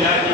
Yeah.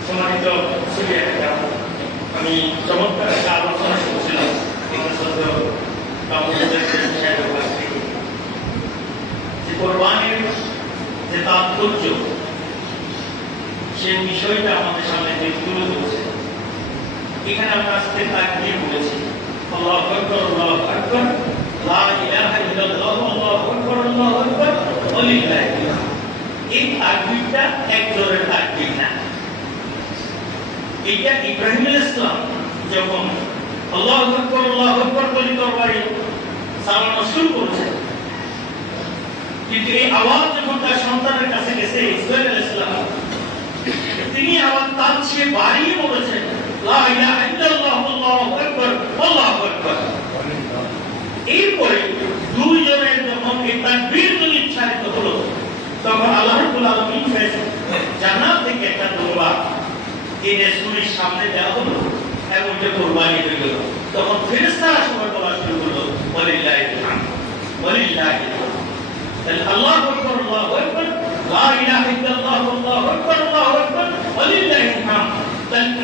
সম্মানিত আমি চমৎকার একটা আলোচনা শুনছিলাম যে কোরবানির যে তাৎপর্য, সে বিষয়টা আমাদের সামনে যে তুলে ধরছে, এখানে আমরা আজকে তাকবীর বলেছি, আল্লাহু আকবার আল্লাহু আকবার এই এটা ইব্রাহিম আলাইহিস সালাম যখন আল্লাহু আকবার আল্লাহু আকবার বলে তরবারি চালানো শুরু করেছে। কিন্তু এই আওয়াজ যখন তার সন্তানের কাছে গেছে ইসমাইল আলাইহিস সালাম, তিনি তার চেয়ে বাড়িয়ে বলেছেন এরপরে দুইজনের যখন এই তাকবীর যদি উচ্চারিত হলো তখন আল্লাহ রাব্বুল আলামিন জান্নাত থেকে একটা দোয়া এই রাসূলের সামনে দেওয়া হলো এবং এটা কোরবানি হয়ে গেল। তখন ফেরেশতারা সবাই বলা শুরু করল হামদ তাহলে আল্লাহু আকবার আল্লাহু আকবার, লা ইলাহা ইল্লাল্লাহ, আল্লাহু আকবার আল্লাহু আকবার তাহলে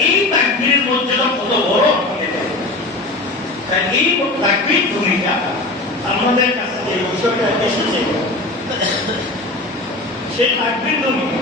এই তাকবীরের মর্যাদা কত বড় তাই এই তাকবীর ভূমিকা আমাদের কাছে যে বিষয়টা এসেছে, সেই তাকবীর ভূমিকা।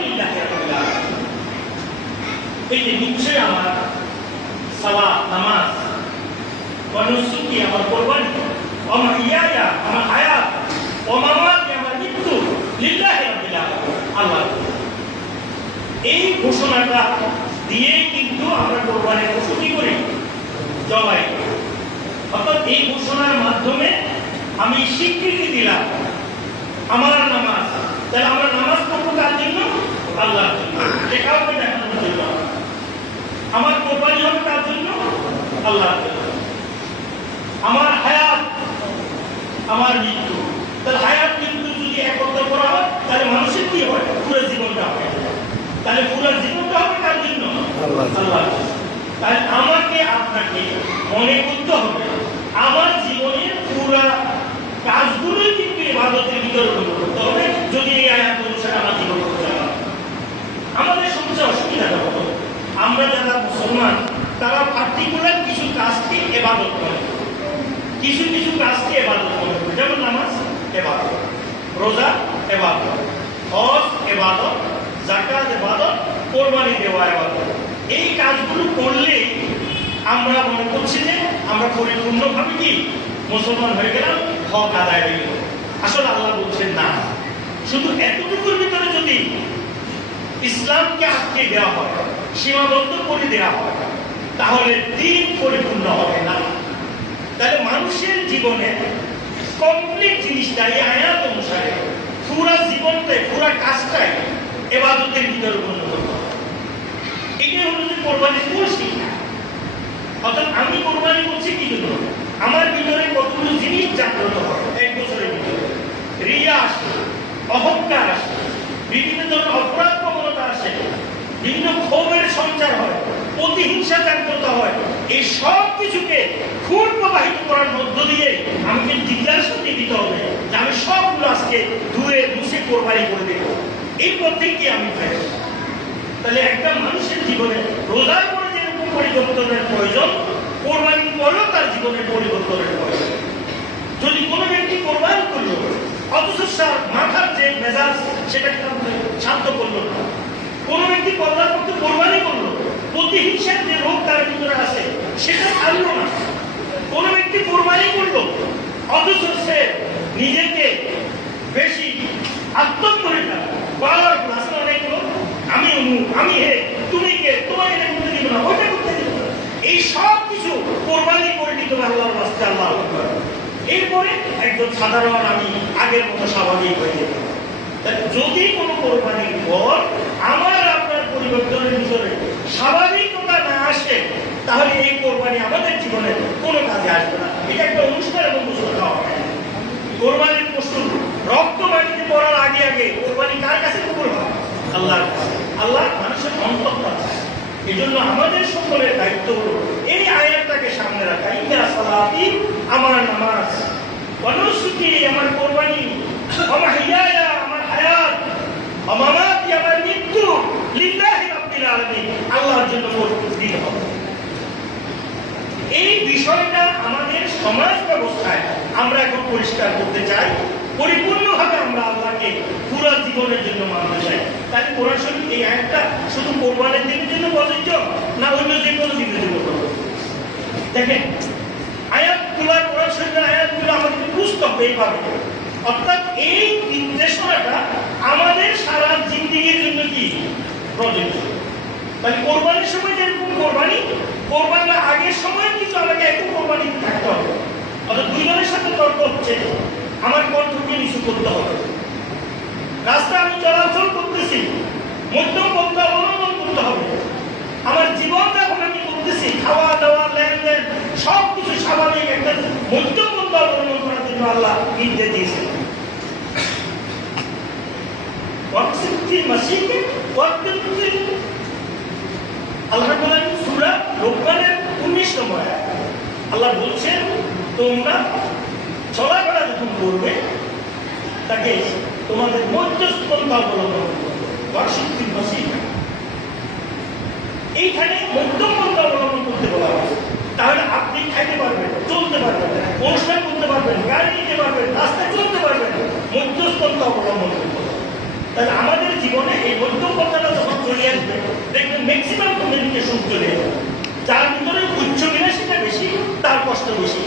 যে নিশ্চয় আমার সালাত নামাজ ওয়া আমার কোরবানি ওয়া মাহইয়ায়া আমার হায়াত মামাতি আমার মৃত্যু আল্লাহ এই ঘোষণাটা দিয়ে কিন্তু আমরা কোরবানির কি করি জবাই অর্থাৎ এই ঘোষণার মাধ্যমে আমি স্বীকৃতি দিলাম আমার নামাজ তাহলে আমরা নামাজ পড়ব কার জন্য আল্লাহ জন্য সে কাউকে দেখানোর জন্য না। আমার কোরবানি হবে কার জন্য আল্লাহর জন্য আমার হায়াত আমার মৃত্যু। তাহলে হায়াত মৃত্যু যদি একত্র করা হয় তাহলে মানুষের কি হয়? পুরো জীবনটা হয় তাহলে পুরো জীবনটা হবে তার জন্য? আল্লাহ। তাহলে আমাকে আপনাকে মনে করতে হবে আমার জীবনের পুরা কাজগুলোই কিন্তু ইবাদতের ভিতরে গ্রহণ করতে হবে যদি এই আয়াত অনুসারে আমার জীবন করতে হয় আমাদের সবচেয়ে অসুবিধাটা হলো আমরা যারা মুসলমান, তারা পার্টিকুলার কিছু কাজকে এবাদত করে। কিছু কিছু কাজকে এবাদত করে। যেমন নামাজ, এবাদত। রোজা, এবাদত। হজ, এবাদত। জাকাত এবাদত। কোরবানি দেওয়া, এবাদত। এই কাজগুলো করলে আমরা মনে করছি যে আমরা পরিপূর্ণভাবে কি মুসলমান হয়ে গেলাম, হক আদায় হয়ে গেল আসলে আল্লাহ বলছেন না। শুধু এতটুকুর ভিতরে যদি ইসলামকে আটকে দেওয়া হয় সীমাবদ্ধ করে দেওয়া হয়, তাহলে দিন পরিপূর্ণ হবে না। তাহলে মানুষের জীবনে কমপ্লিট জিনিসটা এই আয়াত অনুসারে পুরা জীবনটাই, পুরা কাজটাই এবাদতের ভিতরে গণ্য করতে হবে কোরবানি কোন শিক্ষা অর্থাৎ আমি কোরবানি করছি কি জন্য? আমার ভিতরে কতগুলো জিনিস জাগ্রত হয় এক বছরের ভিতরে। রিয়া আসে, অহংকার আসে, বিভিন্ন ধরনের অপরাধ বিভিন্ন ক্ষোভের সঞ্চার হয় প্রতিহিংসা জাগ্রত হয়। এই সব কিছুকে খুন প্রবাহিত করার মধ্য দিয়ে আমাকে জিজ্ঞাসা দিয়ে দিতে হবে যে আমি সবগুলো আজকে ধুয়ে, মুছে, কোরবানি করে দেবো। এই কি আমি ফের তাহলে একটা মানুষের জীবনে রোজার পরে যেরকম পরিবর্তনের প্রয়োজন, কোরবানির পরেও তার জীবনের পরিবর্তনের প্রয়োজন। যদি কোনো ব্যক্তি কোরবান করল, অথচ মাথার যে মেজাজ, সেটাকে শান্ত করল না। ব্যক্তি কল্যাণ করতে কোরবানি করল? প্রতিহিংসার যে রোগ তার ভিতরে আছে, সেটা ছাড়লো না। কোনো ব্যক্তি কোরবানি করল, অথচ সে নিজেকে বেশি আত্মপরিতা পাওয়ার আসলে অনেক আমি আমি হে, তুমি কে? তোমাকে এটা করতে দিব না, ওইটা করতে দিব না। এই সব কিছু কোরবানি করে দিতে হবে আল্লাহর রাস্তায় আল্লাহ এরপরে একজন সাধারণ আমি আগের মতো স্বাভাবিক হয়ে যেত তাহলে যদি কোনো কোরবানির পর আমার স্বাভাবিকতা না আসে তাহলে এই কোরবানি আমাদের জীবনে কোনো কাজে আসবে না। এটা একটা অনুষ্ঠান এবং কোরবানির রক্ত পড়ার আগে আগে কোরবানি কার কাছে হয়? আল্লাহর আল্লাহ মানুষের এই জন্য আমাদের সকলের দায়িত্ব এই আয়াতটাকে সামনে রাখা। ইয়া সালাতি আমার নামাজ। আমার কোরবানি। আমার আমার হায়াত। আমামাতি আমার মৃত্যু। রাব্বিল আলামিন আল্লাহর জন্য দিতে হবে। এই বিষয়টা আমাদের সমাজ ব্যবস্থায় আমরা এখন পরিষ্কার করতে চাই। পরিপূর্ণভাবে আমরা আল্লাহকে পুরো জীবনের জন্য মানতে চাই। তাই কোরআন শরীফ এই আয়াতটা শুধু কোরবানের দিনের জন্য প্রযোজ্য না অন্য যে কোনো দিনের জন্য? দেখেন, আয়াতগুলো, কোরআন শরীফের আয়াতগুলো আমাদেরকে বুঝতে হবে এইভাবে। অর্থাৎ এই নির্দেশনাটা আমাদের সারা জিন্দিগির জন্য কি? প্রযোজ্য। তাহলে কোরবানির সময় যেরকম কোরবানি, কোরবানির আগের সময় কিন্তু আমাকে একটু কোরবানি থাকতে হবে। অর্থাৎ দুইজনের সাথে তর্ক হচ্ছে, আমার কণ্ঠকে নিচু করতে হবে। রাস্তা আমি চলাচল করতেছি, মধ্যম পন্থা অবলম্বন করতে হবে। আমার জীবন যখন আমি করতেছি, খাওয়া দাওয়া, লেনদেন সব কিছু স্বাভাবিক একটা মধ্যম পন্থা অবলম্বন করার জন্য আল্লাহ নির্দেশ দিয়েছেন। ওয়াকসিদ্দিন মাসিকে ওয়াকসিদ্দিন আল্লাহ বলেন, সূরা লোকমানের 19 নম্বর আল্লাহ বলছেন, তোমরা চলাফেরা যখন করবে, তাকে তোমাদের মধ্যস্থতা অবলম্বন মাসিক এইখানে মধ্যম পন্থা অবলম্বন করতে বলা হয়েছে। তাহলে আপনি খাইতে পারবেন, চলতে পারবেন অনুষ্ঠান করতে পারবেন, গাড়ি নিতে পারবেন, রাস্তায় চলতে পারবেন, মধ্যস্থতা অবলম্বন করতে তাহলে আমাদের জীবনে এই মধ্যম পন্থাটা যখন চলে আসবে, দেখবেন ম্যাক্সিমাম কমিউনিকেশন চলে যার ভিতরে উচ্চ বিলাসিতা বেশি, তার কষ্ট বেশি,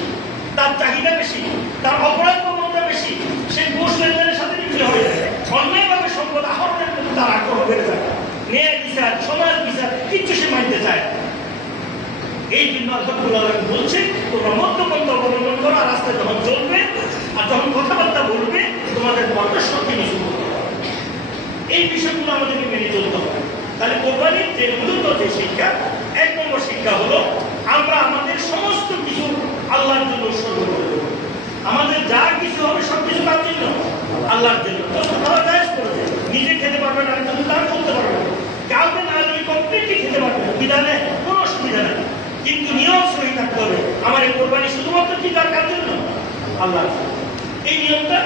তার চাহিদা বেশি, তার অপরাধ প্রবণতা বেশি, সে ঘুষ লেনদেনের সাথে লিপ্ত হয়ে যায়। অন্যায়ভাবে সম্পদ আহরণের প্রতি তার আগ্রহ বেড়ে যায়। ন্যায় বিচার, সমাজ বিচার, কিচ্ছু সে মানতে চায়। এই জন্য আলহামদুলিল্লাহ বলছে তোমরা মধ্যপন্থ অবলম্বন করো আর রাস্তায় যখন চলবে আর যখন কথাবার্তা বলবে, তোমাদের নিচু করতে হবে। এই বিষয়গুলো আমাদেরকে মেনে চলতে হবে। তাহলে কোরবানির যে মূলত যে শিক্ষা, এক নম্বর শিক্ষা হলো আমরা আমাদের সমস্ত কিছু আল্লাহর জন্য উৎসর্গ করে দেবো। আমাদের যা কিছু হবে সব কিছু তার জন্য। আল্লাহর জন্য। তো খাওয়া দায় করেছে নিজে খেতে পারবেন আর জন্য দান করতে পারবেন কাউকে না আমি কমপ্লিটলি খেতে পারবেন বিধানে কোনো অসুবিধা নেই। কিন্তু নিয়ম সহি থাকতে হবে। আমার এই কোরবানি শুধুমাত্র কি, তার কার জন্য? আল্লাহর এই নিয়মটা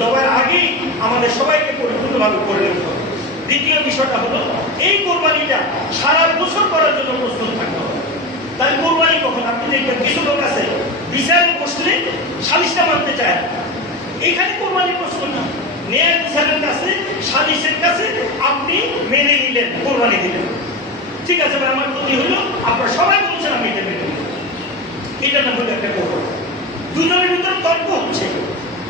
জবার আগেই আমাদের সবাইকে পরিপূর্ণভাবে করে নিতে হবে। দ্বিতীয় বিষয়টা হলো, এই কোরবানিটা সারা বছর করার জন্য প্রস্তুত থাকতে হবে। তাই কোরবানি কখন? আপনি দেখবেন কিছু লোক আছে, বিচার বসলে সালিশটা মানতে চায়। এখানে কোরবানি প্রশ্ন না। ন্যায় বিচারের কাছে, সালিশের কাছে আপনি মেনে নিলেন, কোরবানি দিলেন। ঠিক আছে আমার প্রতি হলো আপনারা সবাই বলছেন আমি এটা মেনে নিলাম। এটা না হলে একটা কোরবানি দুজনের ভিতরে তর্ক হচ্ছে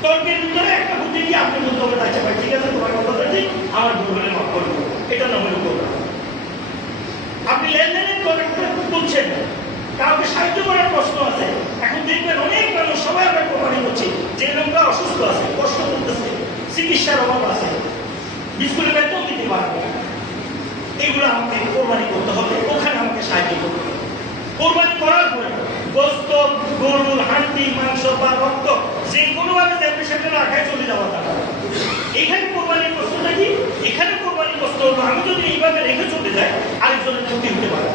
তর্কের ভিতরে একটা বুদ্ধি কি? আপনি বলতে হবে আচ্ছা ভাই, ঠিক আছে তোমার কথা বলছি আমার ভুল হলে মাফ করে এটা না হলে করব আপনি লেনদেনের তর্ক করছেন কাউকে সাহায্য করার প্রশ্ন আছে। এখন দেখবেন অনেক মানুষ, সবাই আমরা কোরবানি করছি, যে লোকরা অসুস্থ আছে, কষ্ট করতেছে, চিকিৎসার অভাব আছে স্কুলে বেতন দিতে পারবে। এগুলো আমাকে কোরবানি করতে হবে, ওখানে আমাকে সাহায্য করবে কোরবানি করার পরে গোস্ত, গরুর হান্ডি মাংস বা রক্ত যে কোনোভাবে দেখবে সেটা না খায় চলে যাওয়া তারা এখানে কোরবানির প্রশ্নটা কি এখানে কোরবানির প্রশ্ন হলো, আমি যদি এইভাবে রেখে চলে যাই, আরেকজনের ক্ষতি হতে পারে।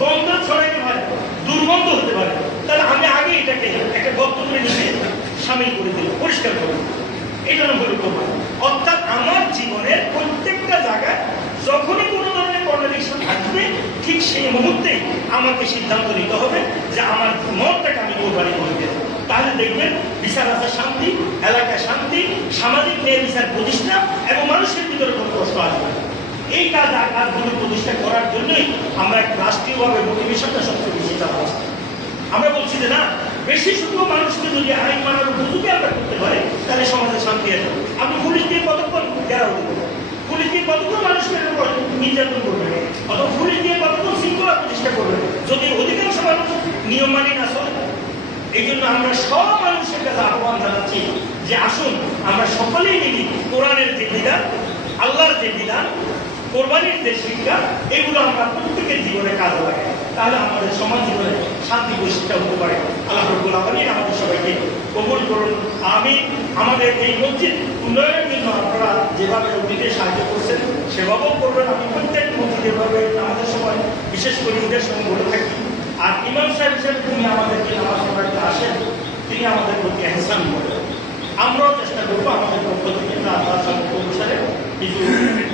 গন্ধ ছড়াইতে পারে, দুর্গন্ধ হতে পারে। তাহলে আমি আগে এটাকে একটা গর্ত করে নিয়ে সামিল করে দিলাম, পরিষ্কার করে এটা হলো কোরবানি অর্থাৎ আমার জীবনের প্রত্যেকটা জায়গায় যখনই কোনো ধরনের কন্ট্রাডিকশন থাকবে ঠিক সেই মুহূর্তে আমাকে সিদ্ধান্ত নিতে হবে। যে আমার মতটাকে আমি কোরবানি করে দেব তাহলে দেখবেন বিচার আছে শান্তি, এলাকায় শান্তি, সামাজিক ন্যায় বিচার প্রতিষ্ঠা এবং মানুষের ভিতরে কোনো কষ্ট আসবে এই কাজ আর কাজগুলো প্রতিষ্ঠা করার জন্যই আমরা রাষ্ট্রীয়ভাবে মোটিভেশনটা সবচেয়ে বেশি চালাচ্ছি আমরা বলছি যে না, বেশি শুধু মানুষকে যদি আইন মানার উপযোগী আমরা করতে পারি, তাহলে সমাজে শান্তি আসবে আপনি পুলিশ দিয়ে কতক্ষণ করবেন পুলিশ কতক্ষণ মানুষকে এরকম নির্যাতন করবে? অথবা পুলিশ দিয়ে কতক্ষণ শৃঙ্খলা প্রতিষ্ঠা করবেন যদি অধিকাংশ মানুষ নিয়ম মানি না চলে, এই জন্য আমরা সব মানুষের কাছে আহ্বান জানাচ্ছি যে আসুন, আমরা সকলেই মিলি কোরআনের যে বিধান, আল্লাহর যে বিধান কোরবানির যে শিক্ষা, এগুলো আমরা প্রত্যেকের জীবনে কাজে লাগে তাহলে আমাদের সমাজ জীবনে শান্তি প্রতিষ্ঠা হতে পারে। আল্লাহ রব্বুল আলমী আমাদের সবাইকে কবুল করুন। আমি আমাদের এই মসজিদ উন্নয়নের জন্য আপনারা যেভাবে অতীতে সাহায্য করছেন, সেভাবেও করবেন। আমি প্রত্যেক মসজিদের ভাবে আমাদের সময় বিশেষ করে ঈদের সময় বলে থাকি, আর ইমাম সাহেব হিসেবে তিনি আমাদেরকে আমার পড়াতে আসেন, তিনি আমাদের প্রতি এহসান করেন। আমরাও চেষ্টা করব আমাদের পক্ষ থেকে তার সামর্থ্য অনুসারে কিছু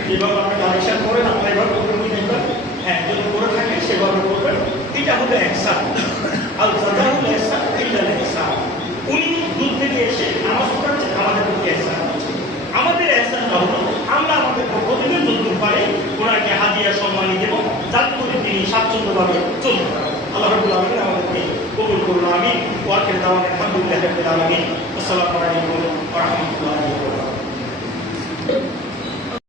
যেভাবে আপনি কালেকশন করেন, আপনার এভাবে করবেন কি দেখবেন হ্যাঁ যদি করে থাকেন, সেভাবে করবেন। এটা হলো এহসান আল সাজা হলো এহসান এটা এহসান উনি দূর থেকে এসে নামাজ পড়াচ্ছেন আমাদের প্রতি করছেন। আমাদের এহসানটা হলো, আমরা আমাদের পক্ষ থেকে যতদূর পারি ওনাকে হাদিয়া সম্মানী দেব, যাতে করে তিনি স্বাচ্ছন্দ্যভাবে চলতে পারেন। আল্লাহ রবুল আলমিন আমাদেরকে কবুল করুন আমি ওয়াকের দাওয়ান, আলহামদুলিল্লাহ আলামিন। আসসালামু আলাইকুম রাহমাতুল্লাহি